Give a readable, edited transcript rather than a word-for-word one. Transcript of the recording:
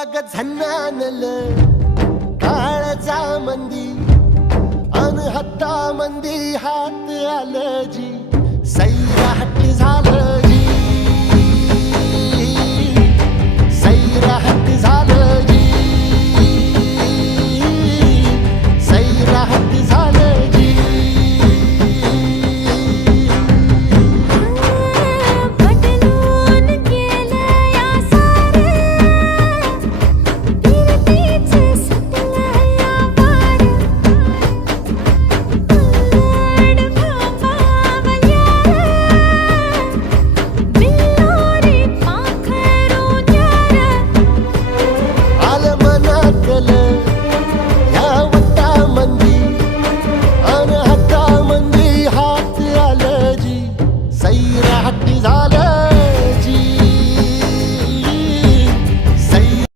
अग झन्नानल काळजा मंदी अन हत्ता मंदी हात आलं जी सैराट झालं जी सैराट